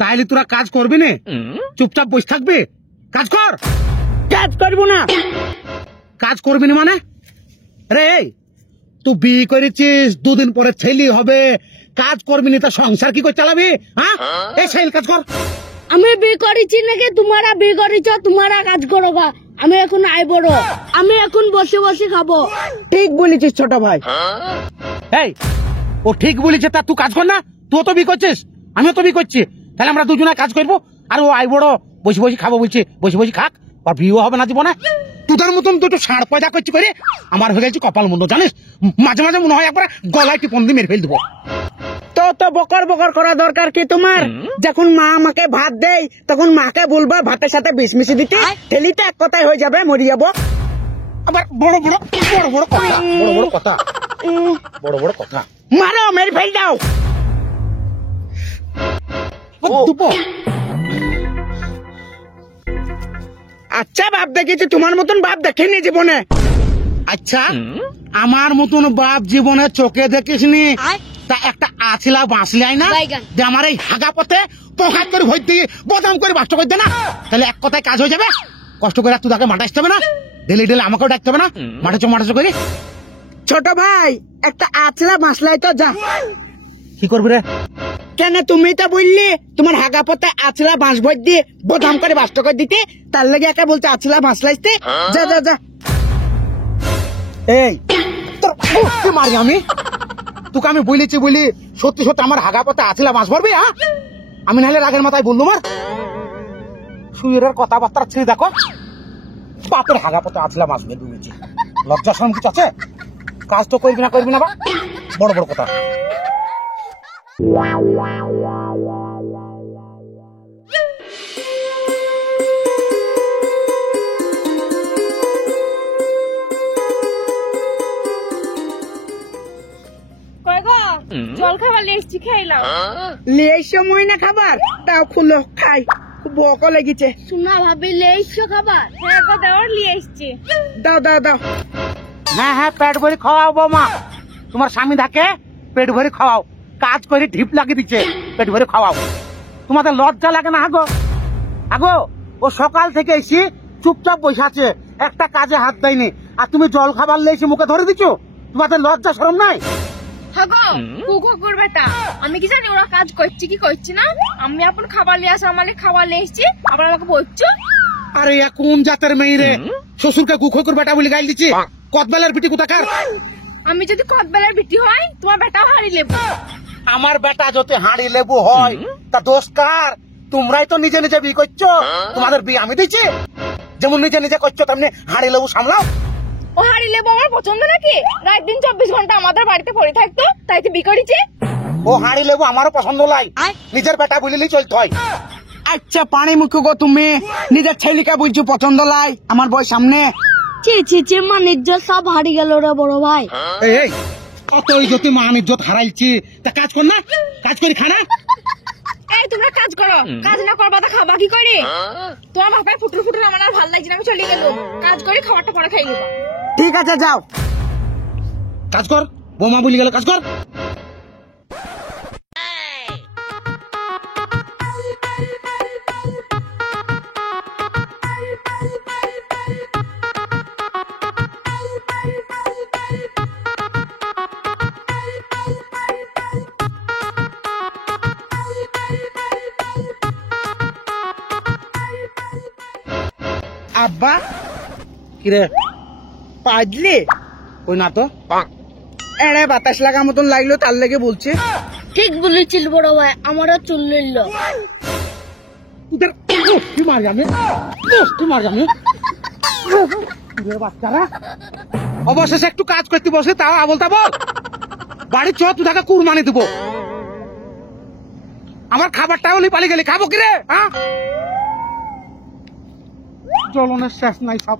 তাইলে তোরা কাজ করবি না, চুপচাপ বসে থাকবি? কাজ কর। কাজ করবো না। কাজ করবি না মানে? রে তুই বিয়ে করেছিস, দুদিন পরে ছেলে হবে, কাজ করবি না তা সংসার কি করে চালাবি? হ্যাঁ, এই ছেলে কাজ কর। আমি বিয়ে করেছি নাকি তোমরা বিয়ে করেছ? তোমরা কাজ করো গা, আমি এখন আই বড়, আমি এখন বসে বসে খাবো। ঠিক বলেছিস ছোট ভাই। এই ও ঠিক বলেছে, তা তুই কাজ কর না। তুই তো বিয়ে করছিস, আমিও তো বিয়ে করছি, তাহলে আমরা দুজনে কাজ করবো। আর ও আই বড় বসে বসে খাবো বলছে, বসে বসে খাক, আর বিয়েও হবে না জীবনে। তোদের মতন দুটো ষাঁড় পয়দা করছি করে আমার হয়ে গেছে কপাল মুন্ড, জানিস? মাঝে মাঝে মনে হয় একবার গলায় টিপন দিয়ে মেরে ফেল দেবো। তো বকর বকর করা দরকার কি তোমার? যখন মা আমাকে ভাত দেয় তখন মাকে বলবা ভাতের সাথে বিষ মিশিয়ে দিতে, ঠেলিতে এক কথায় হয়ে যাবে, মরে যাবো। আবার বড় বড় বড় বড় কথা, বড় বড় কথা, বড় বড় কথা। মারো, মেরে ফেল দাও। আচ্ছা বাপ দেখেছি, তোমার মতন বাপ দেখেনি জীবনে। আচ্ছা আমার মতন বাপ জীবনে চোখে দেখিসনি, তা একটা আছিলা বাঁচলাই না যে আমার এই হাগা পথে পোকাত করে ভর দিয়ে বদাম করে বাস্ত করে দে না, তাহলে এক কথায় কাজ হয়ে যাবে। কষ্ট করে তুই তাকে মাঠে আসতে হবে না, ডেলি ডেলি আমাকেও ডাকতে হবে না, মাঠে চো করি। ছোট ভাই একটা আছলা বাঁচলাই তো যা। কি করবি রে? কেন তুমি তো বললি তোমার হাগা পথে আছলা বাঁশ ভর দিয়ে বদাম করে বাস্ত করে দিতে, তার লাগে একা বলতে আছলা বাঁচলাইতে। যা যা যা। এই তোর কি মারি আমি? তোকে আমি বলেছি বলি সত্যি সত্যি আমার হাগা পথে আছিলা বাঁশ ভরবি? হ্যাঁ, আমি নাহলে রাগের মাথায় বললো মার শুয়ের কথাবার্তা ছেড়ে দেখো, বাপের হাগা পথে আছিলা বাঁশ ভরবি বলেছি। লজ্জা শরম কিছু আছে? কাজ তো করবি না বা বড় বড় কথা। জল খাবার লেসছি, খাইলাম। লেই সময় না খাবার, তাও খুলো খাই, খুব ভোক লেগেছে। শোনা ভাবি লেসছো খাবার? হ্যাঁ গো দাও, নিয়ে এসছি। দাও দাও দাও। হ্যাঁ হ্যাঁ, পেট ভরে খাওয়াও বৌমা, তোমার স্বামী থাকে পেট ভরে খাওয়াও, কাজ করে ঢিপ লাগিয়ে দিচ্ছে, পেট ভরে খাওয়াও। তোমাদের লজ্জা লাগে না? আগো আগো, ও সকাল থেকে এসে চুপচাপ বসে আছে, একটা কাজে হাত দেয়নি, আর তুমি জল খাবার লেসে মুখে ধরে দিচ্ছ। তোমাদের লজ্জা শরম নাই? আমি কি জানি ওরা কাজ করছে কি করছে না? আমি এখন খাবার নিয়ে আসা, আমার খাবার নিয়ে এসছি, আবার আমাকে বলছো। আরে কোন জাতের মেয়ে রে, শ্বশুরকে কুকুর বেটা বলে গাইল দিচ্ছি? কদবেলার বিটি কোথাকার? আমি যদি কদবেলার বিটি হয়, তোমার বেটাও হারিয়ে লেবো। আমার বেটা যদি হাঁড়ি লেবু হয় তা দোষ কার? তোমরাই তো নিজে নিজে বিয়ে করছো, তোমাদের বিয়ে আমি দিচ্ছি? যেমন নিজে নিজে করছো তেমনি হাঁড়ি লেবু সামলাও। ও হারিয়ে লেবো আমার পছন্দ নাকি? রাত দিন 24 ঘন্টা আমাদের বাড়িতে পড়ে থাকতো, তাই তো বিয়ে করেছি। ও হাঁড়ি লেবু আমারও পছন্দ লাই, নিজের বেটা বলিলেই চলতে হয়। আচ্ছা পানি মুখো গো, তুমি নিজের ছেলেকে বলছো পছন্দ লাই আমার বই সামনে? ছি মান ইজ্জত সব হারিয়ে গেল রে বড় ভাই। এই কত ইজ্জত মান ইজ্জত হারাইছি, তা কাজ কর না, কাজ করি খানা। এই তোমরা কাজ করো, কাজ না করবা তা খাবা কি করে? তোমার বাপায় ফুটুর ফুটুর আমার আর ভালো লাগছে না, আমি চলে গেলাম। কাজ করি, খাবারটা পরে খাই নেবো। ঠিক আছে যাও। কাজ কর, বৌমা বলি গেল কাজ কর। আব্বা কিরে পাজলি? ওই না তো, এড়ে বাতাস লাগা মতন লাগলো, তার লেগে বলছে। ঠিক বলেছিল বড় ভাই, আমারও চুল নিল। অবশেষে একটু কাজ করতে বসে, তাও আবল তাবল। বাড়ির চ তুই তাকে কুরবানি দেবো, আমার খাবারটাও নি পালিয়ে গেলি, খাবো কিরে? হ্যাঁ, জ্বলনের শেষ নাই সব।